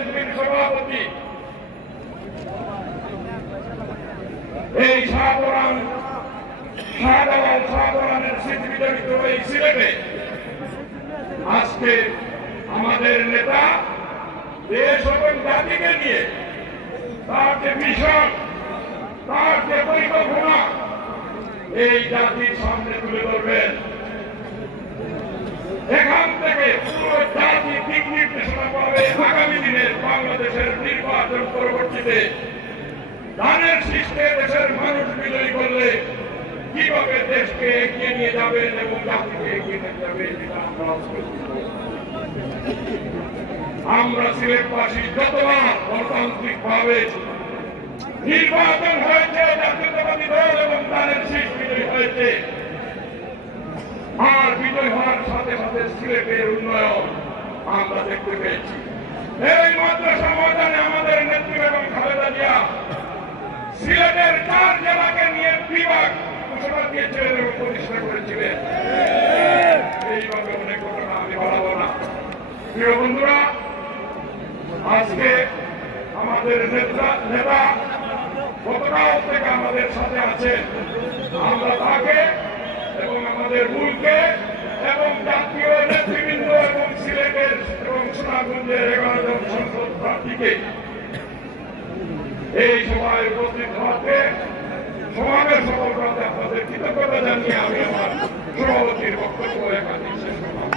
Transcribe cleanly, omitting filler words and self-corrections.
বিএনপির সভাপতি এই শাহজালালের স্মৃতি বিজড়িত এই সিলেটে আজকে আমাদের নেতা দেশ এবং জাতিকে নিয়ে তার যে মিশন, তার যে পরিকল্পনা এই জাতির সামনে তুলে ধরবেন। এখান থেকে পুরো জাতি দিক নির্দেশনা পাবে আগামী দিনের বাংলাদেশের নির্বাচন পরবর্তীতে ধানের শীর্ষে দেশের মানুষ বিজয়ী করলে কিভাবে দেশকে এগিয়ে নিয়ে যাবেন এবং জাতিকে এগিয়ে নিয়ে যাবেন আমরা সিলেটবাসী যতবার গণতান্ত্রিক ভাবে নির্বাচন হয়েছে, জাতীয়তাবাদী দল এবং ধানের শীষ বিজয়ী হয়েছে, আর বিজয় হওয়ার সাথে সাথে সিলেটের উন্নয়ন আমরা দেখতে পেয়েছি। এই মাদ্রাসা ময়দানে আমাদের নেত্রী এবং খালেদা জিয়া সিলেটের 4 জেলাকে নিয়ে বিভাগ ঘোষণা দিয়েছিলেন এবং প্রতিষ্ঠা করেছিলেন। এইভাবে অনেক ঘটনা আমি বলাবো না। প্রিয় বন্ধুরা, আজকে আমাদের নেতা গতকাল থেকে আমাদের সাথে আছেন। আমরা তাকে এবং আমাদের মূলকে এবং জাতীয় নেতৃবৃন্দ এবং সিলেটের এবং সুনামগঞ্জের 11 জন সংসদ প্রার্থীকে এই সভায় উপস্থিত হওয়াতে সমাবেশ সফল করাতে আপনাদের কৃতজ্ঞতা জানিয়ে আমি আমার সভাপতির বক্তব্য এখানে শেষ করলাম।